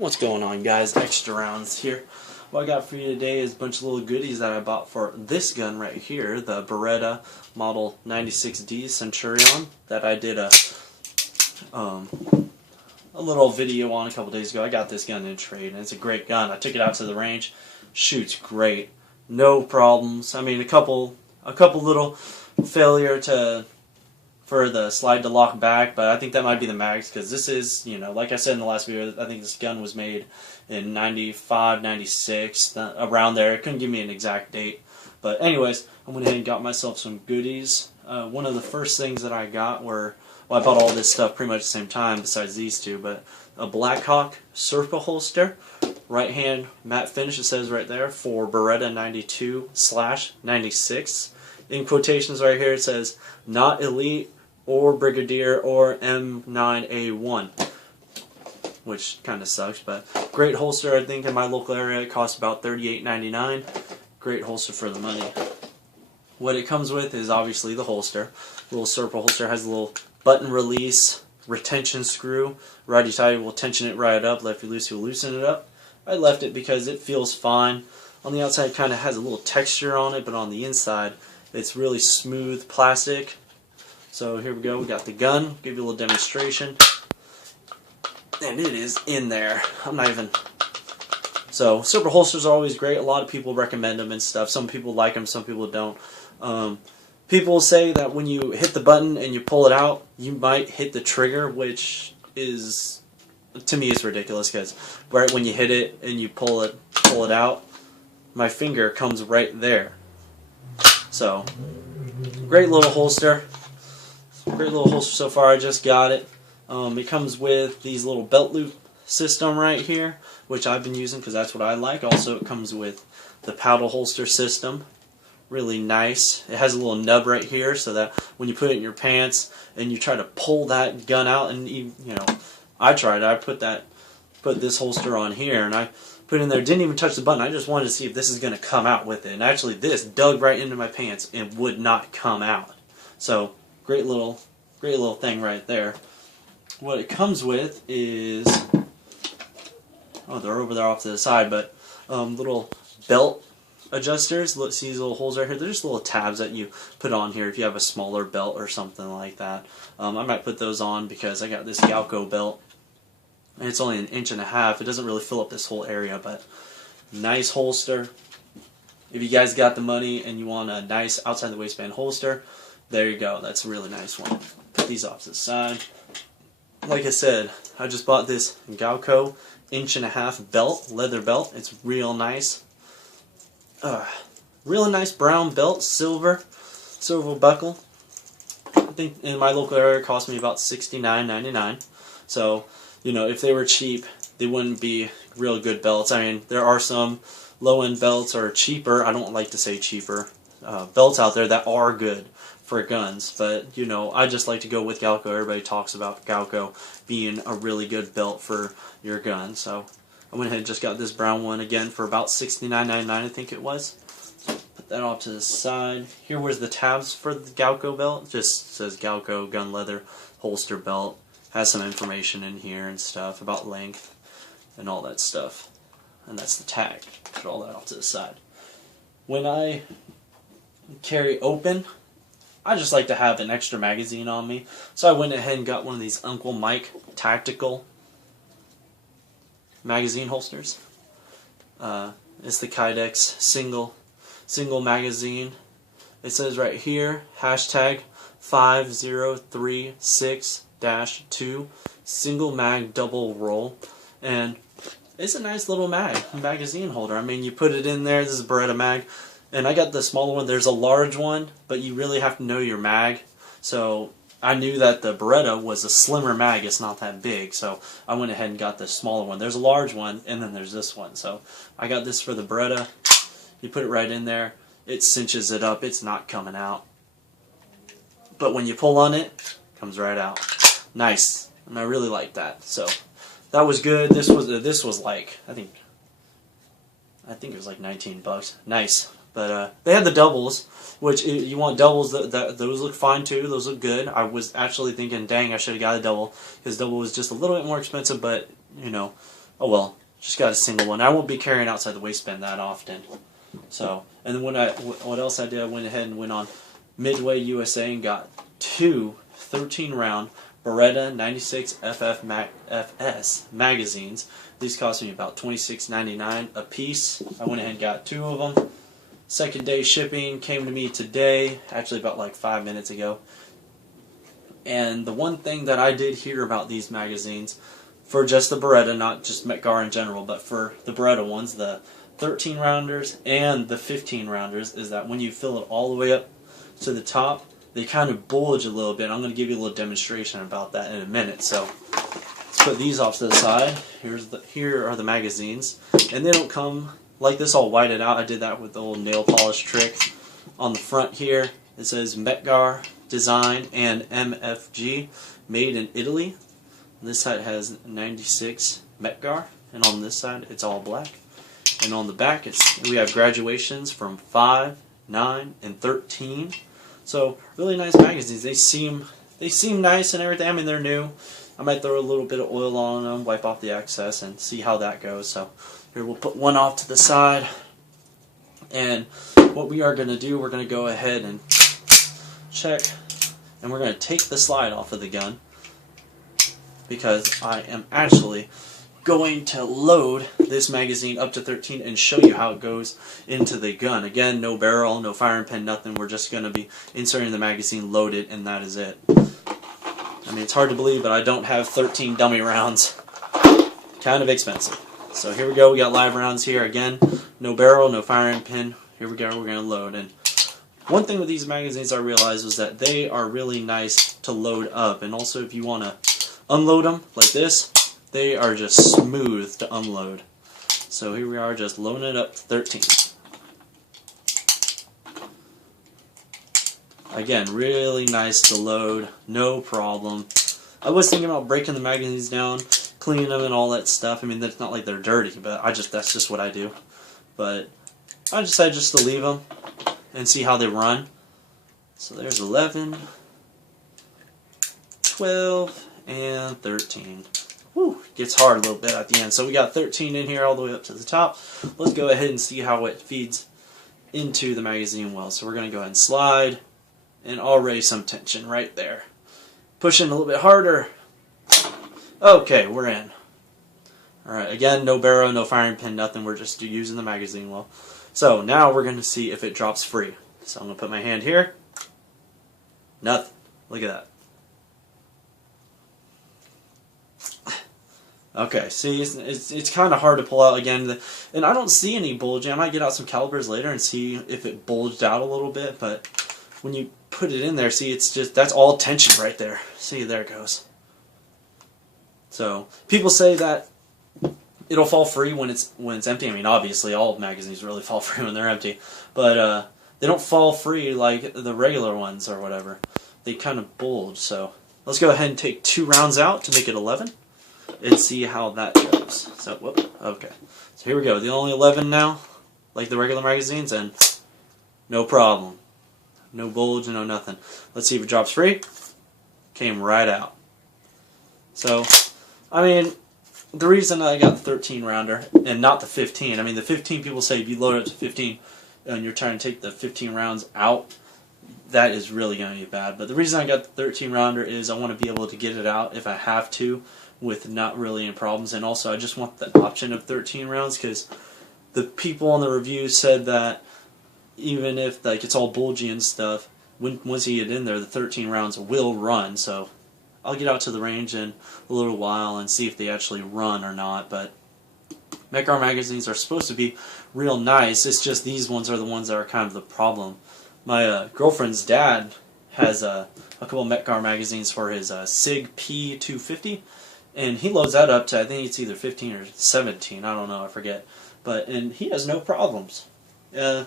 What's going on, guys? Extra Rounds here. What I got for you today is a bunch of little goodies that I bought for this gun right here, the Beretta Model 96D Centurion that I did a little video on a couple days ago. I got this gun in trade, and it's a great gun. I took it out to the range. Shoots great. No problems. I mean, a couple little failure for the slide to lock back, but I think that might be the mags, because this is, like I said in the last video, I think this gun was made in 95, 96, around there. It couldn't give me an exact date. But anyways, I went ahead and got myself some goodies. One of the first things that I got were, well, I bought all this stuff pretty much at the same time besides these two, but a Blackhawk serpa holster, right hand matte finish, it says right there, for Beretta 92/96. In quotations right here it says, not elite or Brigadier or M9A1, which kind of sucks, but great holster. I think in my local area it costs about $38.99. Great holster for the money. What it comes with is obviously the holster. Little serpa holster has a little button release retention screw. Righty tighty will tension it right up. Lefty loosey will loosen it up. I left it because it feels fine. On the outside it kind of has a little texture on it, but on the inside it's really smooth plastic. So here we go, we got the gun, give you a little demonstration, and it is in there. So serpa holsters are always great. A lot of people recommend them and stuff. Some people like them, some people don't. People say that when you hit the button and you pull it out, you might hit the trigger, which is, to me, is ridiculous, because right when you hit it and you pull it out, my finger comes right there. So, great little holster. Great little holster so far. I just got it. It comes with these little belt loop system right here, which I've been using because that's what I like. Also, it comes with the paddle holster system. Really nice. It has a little nub right here so that when you put it in your pants and you try to pull that gun out, and I tried. I put this holster on here and I put it in there. Didn't even touch the button. I just wanted to see if this is going to come out with it. And actually, this dug right into my pants and would not come out. So great little thing right there. What it comes with is, oh, they're over there off to the side, but little belt adjusters. Look, see these little holes right here? They're just little tabs that you put on here if you have a smaller belt or something like that. I might put those on because I got this Galco belt, and it's only 1.5 inches. It doesn't really fill up this whole area, but nice holster. If you guys got the money and you want a nice outside the waistband holster, there you go. That's a really nice one. Put these off to the side. Like I said, I just bought this Galco 1.5 inch belt, leather belt. It's real nice. Really nice brown belt, silver buckle. I think in my local area it cost me about $69.99. So, if they were cheap, they wouldn't be real good belts. I mean, there are some low-end belts or cheaper, I don't like to say cheaper, belts out there that are good for guns, but I just like to go with Galco. Everybody talks about Galco being a really good belt for your gun, so I went ahead and just got this brown one again for about $69.99, I think it was. Put that off to the side. Here was the tabs for the Galco belt. It just says Galco gun leather holster belt. Has some information in here and stuff about length and all that stuff. And that's the tag. Put all that off to the side. When I carry open, I just like to have an extra magazine on me. So I went ahead and got one of these Uncle Mike tactical magazine holsters. It's the Kydex single magazine. It says right here, hashtag 5036-2 single mag double roll, and it's a nice little magazine holder. I mean, you put it in there. This is a Beretta mag, and I got the smaller one. There's a large one, but you really have to know your mag. So I knew that the Beretta was a slimmer mag. It's not that big, so I went ahead and got the smaller one. There's a large one, and then there's this one. So I got this for the Beretta. You put it right in there. It cinches it up. It's not coming out. But when you pull on it, it comes right out. Nice. And I really like that. So that was good. This was like, I think it was like $19. Nice. But they had the doubles, which you want doubles. Those look fine too. Those look good. I was actually thinking, dang, I should have got a double, because double was just a little bit more expensive. But oh well, just got a single one. I won't be carrying outside the waistband that often. So, and then what else I did, I went ahead and went on Midway USA and got two 13-round Beretta 96 FS magazines. These cost me about $26.99 a piece. I went ahead and got two of them. Second day shipping came to me today, actually about like 5 minutes ago. And the one thing that I did hear about these magazines, for just the Beretta, not just Metgar in general, but for the Beretta ones, the 13-rounders and the 15-rounders, is that when you fill it all the way up to the top, they kind of bulge a little bit. I'm going to give you a little demonstration about that in a minute. So let's put these off to the side. Here are the magazines, and they don't come like this all whited out. I did that with the old nail polish trick. On the front here, it says Metgar Design and MFG, made in Italy. This side has 96 Metgar, and on this side it's all black. And on the back we have graduations from 5, 9, and 13. So really nice magazines. They seem nice and everything. I mean, they're new. I might throw a little bit of oil on them, wipe off the excess, and see how that goes. So here, we'll put one off to the side. And what we are going to do, we're going to go ahead and check, and we're going to take the slide off of the gun, because I am actually going to load this magazine up to 13 and show you how it goes into the gun. Again, no barrel, no firing pin, nothing. We're just going to be inserting the magazine, loaded, and that is it. I mean, it's hard to believe, but I don't have 13 dummy rounds. Kind of expensive. So here we go. We got live rounds here. Again, no barrel, no firing pin. Here we go. We're going to load. And one thing with these magazines I realized was that they are really nice to load up. And also, if you want to unload them like this, they are just smooth to unload. So here we are, just loading it up to 13. Again, really nice to load, no problem. I was thinking about breaking the magazines down, cleaning them and all that stuff. I mean, it's not like they're dirty, but that's just what I do. But I decided just to leave them and see how they run. So there's 11, 12, and 13. Whew, gets hard a little bit at the end. So we got 13 in here all the way up to the top. Let's go ahead and see how it feeds into the magazine well. So we're going to go ahead and slide, and already some tension right there. Pushing a little bit harder. Okay, we're in. Alright, again, no barrel, no firing pin, nothing. We're just using the magazine well. So now we're going to see if it drops free. So I'm going to put my hand here. Nothing. Look at that. Okay, see, it's kind of hard to pull out again, and I don't see any bulging. I might get out some calipers later and see if it bulged out a little bit, but when you put it in there, see, it's just, that's all tension right there. See, there it goes. So people say that it'll fall free when it's empty. I mean, obviously, all magazines really fall free when they're empty, but they don't fall free like the regular ones or whatever. They kind of bulge. So let's go ahead and take 2 rounds out to make it 11. And see how that goes. So, whoop, okay. So here we go. The only 11 now, like the regular magazines, and no problem. No bulge, no nothing. Let's see if it drops free. Came right out. So, I mean, the reason I got the 13 rounder and not the 15, I mean, the 15, people say if you load it to 15 and you're trying to take the 15 rounds out, that is really going to be bad. But the reason I got the 13 rounder is I want to be able to get it out if I have to, with not really any problems, and also I just want the option of 13 rounds, because the people on the review said that even if like it's all bulgy and stuff, once you get in there, the 13 rounds will run. So I'll get out to the range in a little while and see if they actually run or not. But Metgar magazines are supposed to be real nice. It's just these ones are the ones that are kind of the problem. My girlfriend's dad has a couple Metgar magazines for his SIG P250. And he loads that up to, I think it's either 15 or 17, I don't know, I forget. And he has no problems. It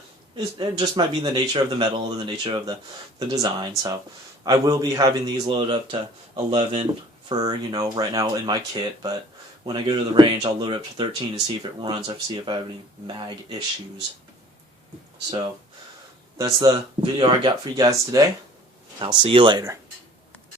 just might be the nature of the metal, the nature of the design. So I will be having these loaded up to 11 for, right now in my kit. But when I go to the range, I'll load up to 13 to see if it runs, or see if I have any mag issues. So that's the video I got for you guys today. I'll see you later.